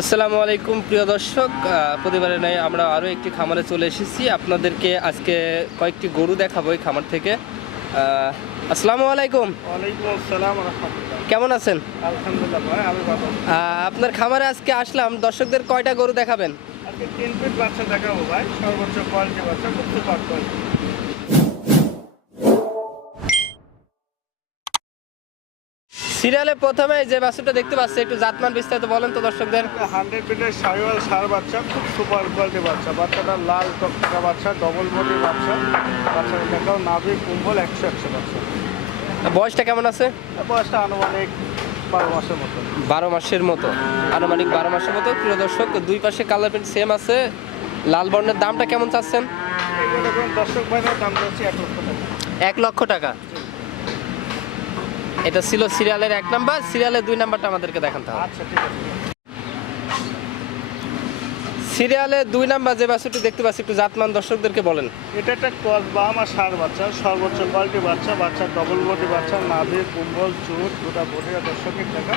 আসসালামু আলাইকুম প্রিয় দর্শক, প্রতিবারের ন্যায় আমরা আরও একটি খামারে চলে এসেছি। আপনাদেরকে আজকে কয়েকটি গরু দেখাবো এই খামার থেকে। আসসালামু আলাইকুম। ওয়ালাইকুম আসসালাম ওয়া রাহমাতুল্লাহ। কেমন আছেন? আলহামদুলিল্লাহ ভাই, আমি ভালো। আপনার খামারে আজকে আসলাম, দর্শকদের কয়টা গরু দেখাবেন? আজকে 3 পিস বাচ্চা দেখাবো ভাই, সর্বোচ্চ কোয়ালিটি বাচ্চা, খুব সুপার কোয়ালিটি। সিরিয়ালে প্রথমে যে বাছুরটা দেখতে পাচ্ছি, একটু জাতমান বিস্তারিত বলেন তো দর্শকদের। 100 পিসের শাহিওয়াল ষাঁড় বাচ্চা, খুব সুপার কোয়ালিটি বাচ্চা। বাচ্চাটা লাল টকটকা বাচ্চা, ডবল বডি বাচ্চা। বাচ্চাটা দেখাও নাভি কুম্বল 100 বাচ্চা। বয়সটা কেমন আছে? বয়সটা আনুমানিক 12 মাসের মতো। 12 মাসের মতো, আনুমানিক 12 মাসের মতো। প্রিয় দর্শক, দুই পাশে কালার প্রিন্ট সেম আছে। লাল বর্ণের দামটা কেমন চাচ্ছেন? এগুলো দর্শক ভাইদের দাম যাচ্ছে 1 লক্ষ টাকা। 1 লক্ষ টাকা। এটা ছিল সিরিয়ালের 1 নাম্বার, সিরিয়ালের 2 নাম্বারটা আমাদেরকে দেখান তাহলে। আচ্ছা, ঠিক আছে। সিরিয়ালে 2 নাম্বার যে বাছুরটি দেখতে পাচ্ছি, একটু জাতমান দর্শকদেরকে বলেন। এটা একটা ক্রস বাম আর ষাঁড় বাচ্চা, সর্বোচ্চ কোয়ালিটি বাচ্চা। বাচ্চা ডবল বডি বাচ্চা, নাভি কুম্বল চুট গোটা বডি আর দর্শকের টাকা,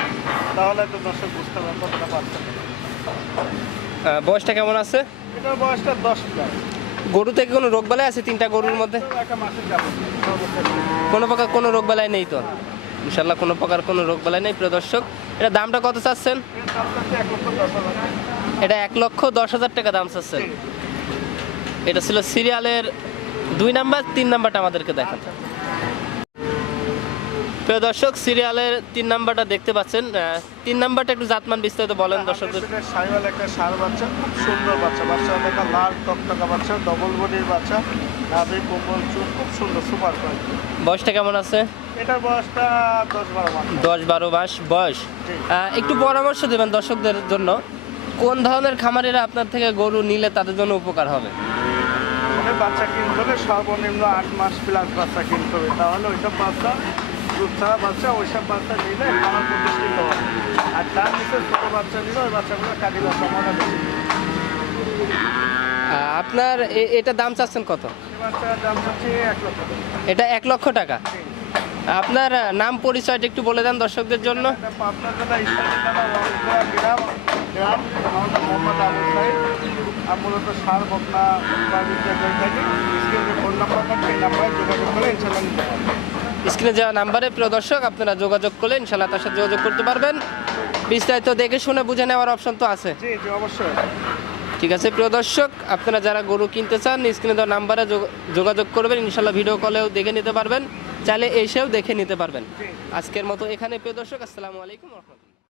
তাহলে একটা দর্শক বুঝতে পারবেন কতটা বাচ্চা। বয়সটা কেমন আছে? এটার বয়সটা 10 প্লাস। গরু থেকে কোনো রোগ বালাই আছে? 3টা গরুর মধ্যে একটা মাসের যাবে কোনো প্রকার কোনো রোগ বালাই নেই তো? ইনশাল্লাহ কোনো প্রকার কোনো রোগ বালাই নেই। প্রিয় দর্শক, এটা দামটা কত চাচ্ছেন? 1,10,000। এটা 1,10,000 টাকা দাম চাচ্ছেন। এটা ছিল সিরিয়ালের 2 নাম্বার, 3 নাম্বারটা আমাদেরকে দেখান। প্রিয় দর্শক, সিরিয়ালের 3 নাম্বারটা দেখতে পাচ্ছেন। 3 নাম্বারটা একটু জাতমান বিস্তারিত বলেন দর্শকদের। শাহিওয়াল একটা ষাঁড় বাচ্চা, খুব সুন্দর বাচ্চা। বাচ্চা দেখা লাল টকটকা বাচ্চা, ডবল বডির বাচ্চা, নাভি কুম্বল চুট, খুব সুন্দর সুপার কোয়ালিটি। বয়সটা কেমন আছে? এটার বয়সটা 10-12 মাস। 10-12 মাস বয়স। একটু পরামর্শ দেবেন দর্শকদের জন্য, কোন ধরনের খামারিরা আপনার থেকে গরু নিলে তাদের জন্য উপকার হবে? বাচ্চা কিনতে হলে সর্বনিম্ন 8 মাস প্লাস বাচ্চা কিনতে হবে, তাহলে ওইসব বাচ্চা দুধ ছাড়া বাচ্চা, ওইসব বাচ্চা নিলে খামার প্রতিষ্ঠিত হবে। আর তার নিচে ছোটো বাচ্চা নিলে ওই বাচ্চাগুলো কাটিবার সম্ভাবনা বেশি। আপনার এটা দাম চাচ্ছেন কত? এই বাচ্চার দাম হচ্ছে 1 লক্ষ টাকা। এটা 1 লক্ষ টাকা। আপনার নাম পরিচয়টা একটু বলে দেন দর্শকদের জন্য। এটা পাবনা জেলা ঈশ্বরদী থানা রংপুরা গ্রাম। আমার নাম মোহাম্মদ আবু সাইদ। আর মূলত ষাঁড় বকনা বিক্রয় করে থাকি। স্ক্রিনে ফোন নাম্বার থাকবে, এই নাম্বারে যোগাযোগ করে ইনশাল্লাহ নিতে পারবেন। স্ক্রিনে যাওয়া নাম্বারে প্রিয় দর্শক আপনারা যোগাযোগ করলে ইনশাল্লাহ তার সাথে যোগাযোগ করতে পারবেন। বিস্তারিত দেখে শুনে বুঝে নেওয়ার অপশন তো আছে। জি জি, অবশ্যই। ঠিক আছে প্রিয় দর্শক, আপনারা যারা গরু কিনতে চান স্ক্রিনে দেওয়া নাম্বারে যোগাযোগ করবেন। ইনশাল্লাহ ভিডিও কলেও দেখে নিতে পারবেন, চাইলে এসেও দেখে নিতে পারবেন। আজকের মতো এখানে প্রিয় দর্শক, আসসালামু আলাইকুম ওয়া রাহমাতুল্লাহ।